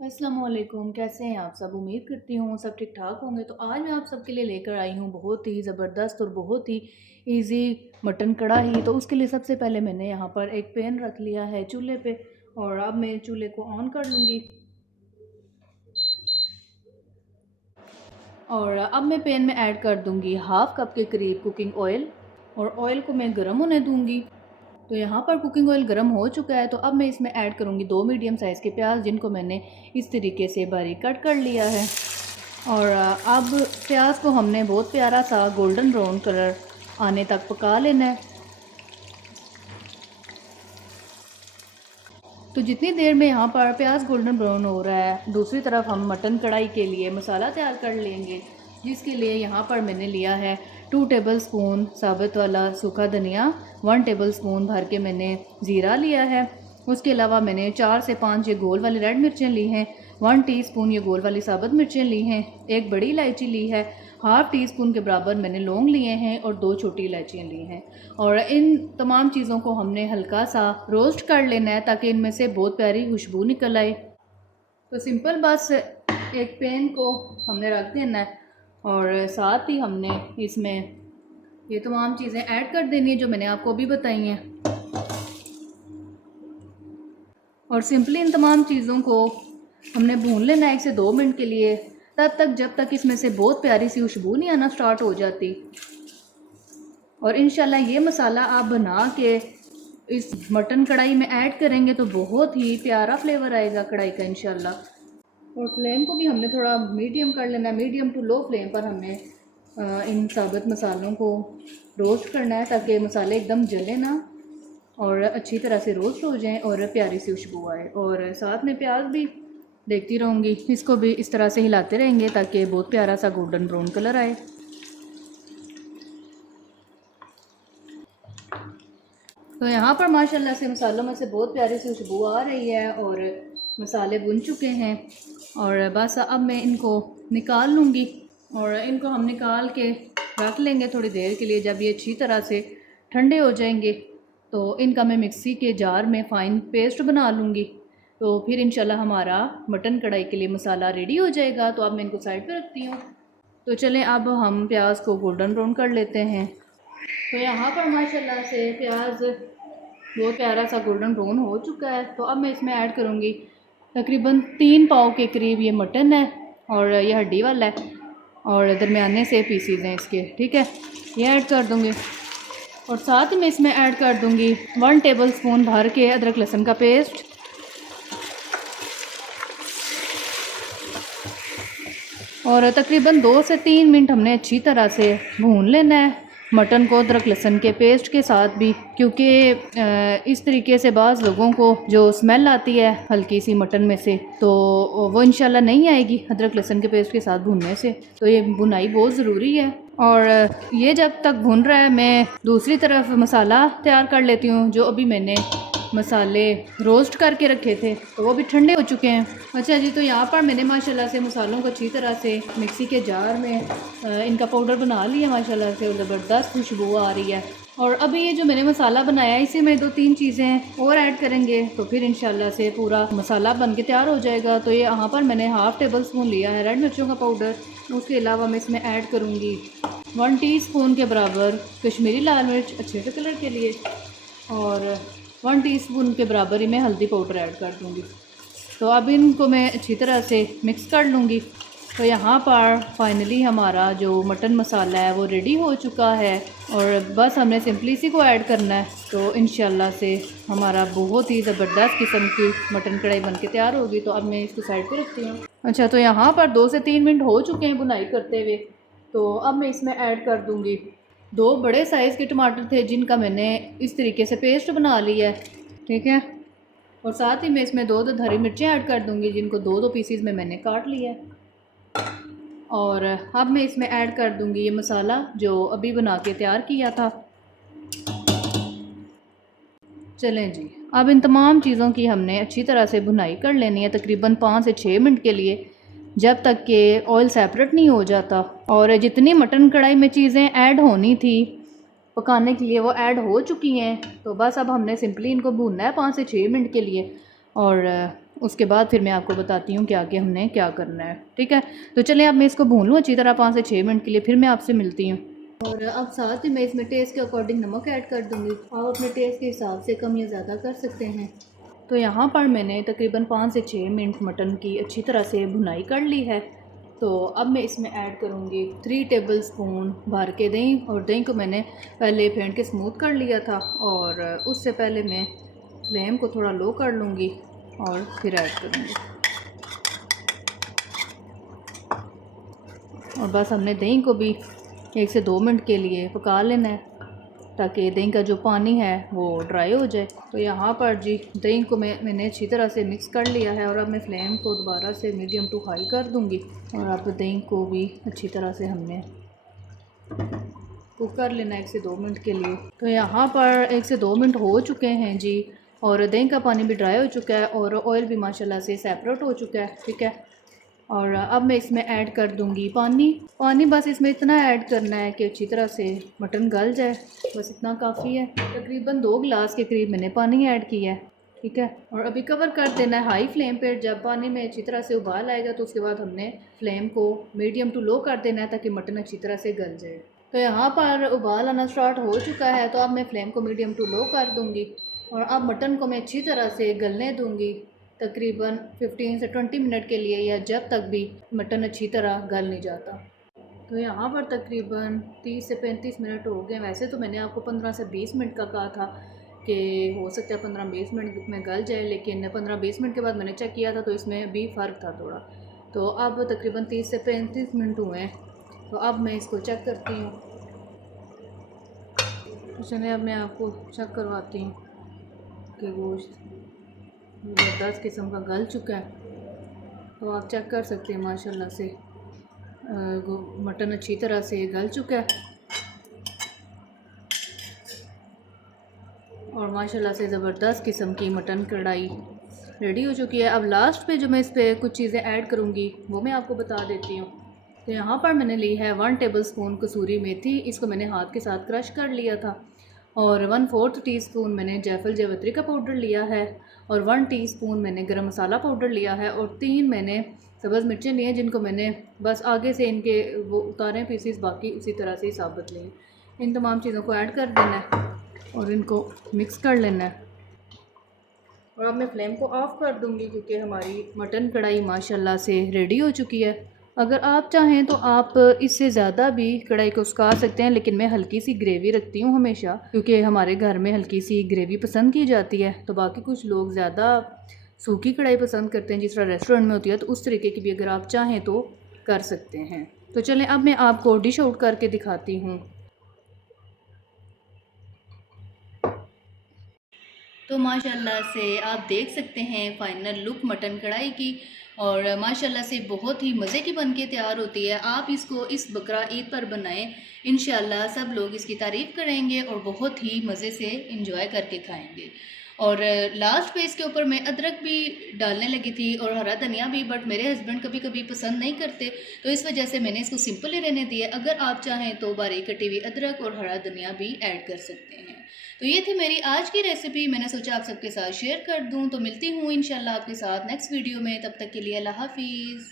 अस्सलामुअलैकुम, कैसे हैं आप सब। उम्मीद करती हूँ सब ठीक ठाक होंगे। तो आज मैं आप सबके लिए लेकर आई हूँ बहुत ही ज़बरदस्त और बहुत ही इजी मटन कढ़ाई। तो उसके लिए सबसे पहले मैंने यहाँ पर एक पैन रख लिया है चूल्हे पे और अब मैं चूल्हे को ऑन कर लूँगी। और अब मैं पैन में ऐड कर दूँगी हाफ़ कप के करीब कुकिंग ऑयल और ऑयल को मैं गर्म होने दूँगी। तो यहाँ पर कुकिंग ऑयल गर्म हो चुका है। तो अब मैं इसमें ऐड करूँगी 2 मीडियम साइज़ के प्याज, जिनको मैंने इस तरीके से बारीक कट कर लिया है। और अब प्याज को हमने बहुत प्यारा सा गोल्डन ब्राउन कलर आने तक पका लेना है। तो जितनी देर में यहाँ पर प्याज गोल्डन ब्राउन हो रहा है, दूसरी तरफ हम मटन कढ़ाई के लिए मसाला तैयार कर लेंगे, जिसके लिए यहाँ पर मैंने लिया है 2 टेबलस्पून साबुत वाला सूखा धनिया, 1 टेबलस्पून भर के मैंने ज़ीरा लिया है। उसके अलावा मैंने 4 से 5 ये गोल वाली रेड मिर्चें ली हैं, 1 टीस्पून ये गोल वाली साबुत मिर्चें ली हैं, एक बड़ी इलायची ली है, हाफ़ टी स्पून के बराबर मैंने लौंग लिए हैं और 2 छोटी इलायचियाँ ली हैं। और इन तमाम चीज़ों को हमने हल्का सा रोस्ट कर लेना है ताकि इनमें से बहुत प्यारी खुशबू निकल आए। तो सिंपल बस एक पैन को हमने रख देना है और साथ ही हमने इसमें ये तमाम चीज़ें ऐड कर देनी है जो मैंने आपको अभी बताई हैं। और सिंपली इन तमाम चीज़ों को हमने भून लेना है 1 से 2 मिनट के लिए, तब तक जब तक इसमें से बहुत प्यारी सी खुशबू नहीं आना स्टार्ट हो जाती। और इंशाल्लाह ये मसाला आप बना के इस मटन कढ़ाई में ऐड करेंगे तो बहुत ही प्यारा फ्लेवर आएगा कढ़ाई का इंशाल्लाह। और फ्लेम को भी हमने थोड़ा मीडियम कर लेना है, मीडियम टू लो फ्लेम पर हमने इन साबुत मसालों को रोस्ट करना है ताकि मसाले एकदम जले ना और अच्छी तरह से रोस्ट हो जाएं और प्यारी सी खुशबू आए। और साथ में प्याज भी देखती रहूँगी, इसको भी इस तरह से हिलाते रहेंगे ताकि बहुत प्यारा सा गोल्डन ब्राउन कलर आए। तो यहाँ पर माशाल्लाह से मसालों में से बहुत प्यारी सी खुशबू आ रही है और मसाले भुन चुके हैं। और बस अब मैं इनको निकाल लूँगी और इनको हम निकाल के रख लेंगे थोड़ी देर के लिए। जब ये अच्छी तरह से ठंडे हो जाएंगे तो इनका मैं मिक्सी के जार में फ़ाइन पेस्ट बना लूँगी। तो फिर इंशाल्लाह हमारा मटन कढ़ाई के लिए मसाला रेडी हो जाएगा। तो अब मैं इनको साइड पे रखती हूँ। तो चलें अब हम प्याज को गोल्डन ब्राउन कर लेते हैं। तो यहाँ पर माशाल्लाह से प्याज बहुत प्यारा सा गोल्डन ब्राउन हो चुका है। तो अब मैं इसमें ऐड करूँगी तकरीबन 3 पाव के करीब ये मटन है और ये हड्डी वाला है और दरमियाने से पीसीज हैं इसके, ठीक है। ये ऐड कर दूँगी और साथ ही मैं इसमें ऐड कर दूँगी 1 टेबलस्पून भर के अदरक लहसुन का पेस्ट और तकरीबन 2 से 3 मिनट हमने अच्छी तरह से भून लेना है मटन को अदरक लहसुन के पेस्ट के साथ भी, क्योंकि इस तरीके से बाज़ लोगों को जो स्मेल आती है हल्की सी मटन में से तो वो इंशाल्लाह नहीं आएगी अदरक लहसुन के पेस्ट के साथ भूनने से। तो ये भुनाई बहुत ज़रूरी है। और ये जब तक भुन रहा है मैं दूसरी तरफ मसाला तैयार कर लेती हूँ। जो अभी मैंने मसाले रोस्ट करके रखे थे तो वो भी ठंडे हो चुके हैं। अच्छा जी, तो यहाँ पर मैंने माशाल्लाह से मसालों को अच्छी तरह से मिक्सी के जार में इनका पाउडर बना लिया माशाल्लाह से, ज़बरदस्त खुशबू आ रही है। और अभी ये जो मैंने मसाला बनाया है इसी में 2-3 चीज़ें और ऐड करेंगे तो फिर इंशाल्लाह से पूरा मसाला बन के तैयार हो जाएगा। तो ये यहाँ पर मैंने हाफ़ टेबल स्पून लिया है रेड मिर्चों का पाउडर। उसके अलावा मैं इसमें ऐड करूँगी 1 टीस्पून के बराबर कश्मीरी लाल मिर्च अच्छे से कलर के लिए और 1 टीस्पून के बराबर ही मैं हल्दी पाउडर ऐड कर दूँगी। तो अब इनको मैं अच्छी तरह से मिक्स कर लूँगी। तो यहाँ पर फाइनली हमारा जो मटन मसाला है वो रेडी हो चुका है और बस हमने सिंपली इसी को ऐड करना है। तो इंशाल्लाह से हमारा बहुत ही ज़बरदस्त किस्म की मटन कढ़ाई बन के तैयार होगी। तो अब मैं इसको साइड पे रखती हूँ। अच्छा, तो यहाँ पर 2 से 3 मिनट हो चुके हैं बुनाई करते हुए। तो अब मैं इसमें ऐड कर दूँगी 2 बड़े साइज़ के टमाटर थे जिनका मैंने इस तरीके से पेस्ट बना लिया है, ठीक है। और साथ ही मैं इसमें 2 हरी मिर्चें ऐड कर दूँगी जिनको 2 पीसीज में मैंने काट लिया है। और अब मैं इसमें ऐड कर दूँगी ये मसाला जो अभी बना के तैयार किया था। चलें जी, अब इन तमाम चीज़ों की हमने अच्छी तरह से भुनाई कर लेनी है तकरीबन 5 से 6 मिनट के लिए, जब तक कि ऑयल सेपरेट नहीं हो जाता। और जितनी मटन कढ़ाई में चीज़ें ऐड होनी थी पकाने के लिए वो ऐड हो चुकी हैं। तो बस अब हमने सिंपली इनको भूनना है 5 से 6 मिनट के लिए। और उसके बाद फिर मैं आपको बताती हूँ कि आगे हमने क्या करना है। ठीक है, तो चलें अब मैं इसको भून लूँ अच्छी तरह 5 से 6 मिनट के लिए, फिर मैं आपसे मिलती हूँ। और अब साथ ही मैं इसमें टेस्ट के अकॉर्डिंग नमक ऐड कर दूँगी। आप अपने टेस्ट के हिसाब से कम या ज़्यादा कर सकते हैं। तो यहाँ पर मैंने तकरीबन 5 से 6 मिनट मटन की अच्छी तरह से भुनाई कर ली है। तो अब मैं इसमें ऐड करूँगी 3 टेबल स्पून भर के दही, और दही को मैंने पहले फेंट के स्मूथ कर लिया था, और उससे पहले मैं फ्लेम को थोड़ा लो कर लूँगी और फिर ऐड करूँगी। और बस हमने दही को भी 1 से 2 मिनट के लिए पका लेना है ताकि दही का जो पानी है वो ड्राई हो जाए। तो यहाँ पर जी दही को मैंने अच्छी तरह से मिक्स कर लिया है, और अब मैं फ्लेम को दोबारा से मीडियम टू हाई कर दूँगी। और अब दही को भी अच्छी तरह से हमने कुक कर लेना 1 से 2 मिनट के लिए। तो यहाँ पर 1 से 2 मिनट हो चुके हैं जी, और दही का पानी भी ड्राई हो चुका है और ऑयल भी माशाल्लाह से सेपरेट हो चुका है। ठीक है, और अब मैं इसमें ऐड कर दूंगी पानी बस इसमें इतना ऐड करना है कि अच्छी तरह से मटन गल जाए, बस इतना काफ़ी है। तकरीबन 2 गिलास के करीब मैंने पानी ऐड किया है। ठीक है, और अभी कवर कर देना है हाई फ्लेम पे। जब पानी में अच्छी तरह से उबाल आएगा तो उसके बाद हमने फ्लेम को मीडियम टू लो कर देना है ताकि मटन अच्छी तरह से गल जाए। तो यहाँ पर उबाल आना स्टार्ट हो चुका है, तो अब मैं फ्लेम को मीडियम टू लो कर दूँगी, और अब मटन को मैं अच्छी तरह से गलने दूँगी तकरीबन 15 से 20 मिनट के लिए, या जब तक भी मटन अच्छी तरह गल नहीं जाता। तो यहाँ पर तकरीबन 30 से 35 मिनट हो गए। वैसे तो मैंने आपको 15 से 20 मिनट का कहा था कि हो सकता है 15-20 मिनट में गल जाए, लेकिन 15-20 मिनट के बाद मैंने चेक किया था तो इसमें भी फ़र्क था थोड़ा। तो अब तकरीबन 30 से 35 मिनट हुए हैं, तो अब मैं इसको चेक करती हूँ। तो चलिए अब मैं आपको चेक करवाती हूँ कि गोश्त ज़बरदस्त किस्म का गल चुका है। तो आप चेक कर सकते हैं माशाल्लाह से मटन अच्छी तरह से गल चुका है, और माशाल्लाह से ज़बरदस्त किस्म की मटन कढ़ाई रेडी हो चुकी है। अब लास्ट पे जो मैं इस पर कुछ चीज़ें ऐड करूँगी वो मैं आपको बता देती हूँ। तो यहाँ पर मैंने ली है 1 टेबल स्पून कसूरी मेथी। इसको मैंने हाथ के साथ क्रश कर लिया था, और 1/4 टीस्पून मैंने जायफल जावित्री का पाउडर लिया है, और 1 टीस्पून मैंने गरम मसाला पाउडर लिया है, और 3 मैंने सब्ज़ मिर्चें लिए जिनको मैंने बस आगे से इनके वो उतारे पीसीस, बाकी उसी तरह से ही साबुत लिए। इन तमाम चीज़ों को ऐड कर देना है और इनको मिक्स कर लेना है। और अब मैं फ्लेम को ऑफ़ कर दूंगी क्योंकि हमारी मटन कढ़ाई माशाल्लाह से रेडी हो चुकी है। अगर आप चाहें तो आप इससे ज़्यादा भी कढ़ाई को सुखा सकते हैं, लेकिन मैं हल्की सी ग्रेवी रखती हूँ हमेशा, क्योंकि हमारे घर में हल्की सी ग्रेवी पसंद की जाती है। तो बाकी कुछ लोग ज़्यादा सूखी कढ़ाई पसंद करते हैं जिस तरह रेस्टोरेंट में होती है, तो उस तरीके की भी अगर आप चाहें तो कर सकते हैं। तो चलें अब मैं आपको डिश आउट करके दिखाती हूँ। तो माशाल्लाह से आप देख सकते हैं फ़ाइनल लुक मटन कढ़ाई की, और माशाल्लाह से बहुत ही मज़े की बनके तैयार होती है। आप इसको इस बकरा ईद पर बनाएं, इंशाल्लाह सब लोग इसकी तारीफ़ करेंगे और बहुत ही मज़े से इंजॉय करके खाएंगे। और लास्ट पे इसके ऊपर मैं अदरक भी डालने लगी थी और हरा धनिया भी, बट मेरे हस्बैंड कभी कभी पसंद नहीं करते, तो इस वजह से मैंने इसको सिंपल ही रहने दिया। अगर आप चाहें तो बारीक कटी हुई अदरक और हरा धनिया भी ऐड कर सकते हैं। तो ये थी मेरी आज की रेसिपी, मैंने सोचा आप सबके साथ शेयर कर दूं। तो मिलती हूँ इंशाल्लाह आपके साथ नेक्स्ट वीडियो में, तब तक के लिए अल्लाह हाफिज़।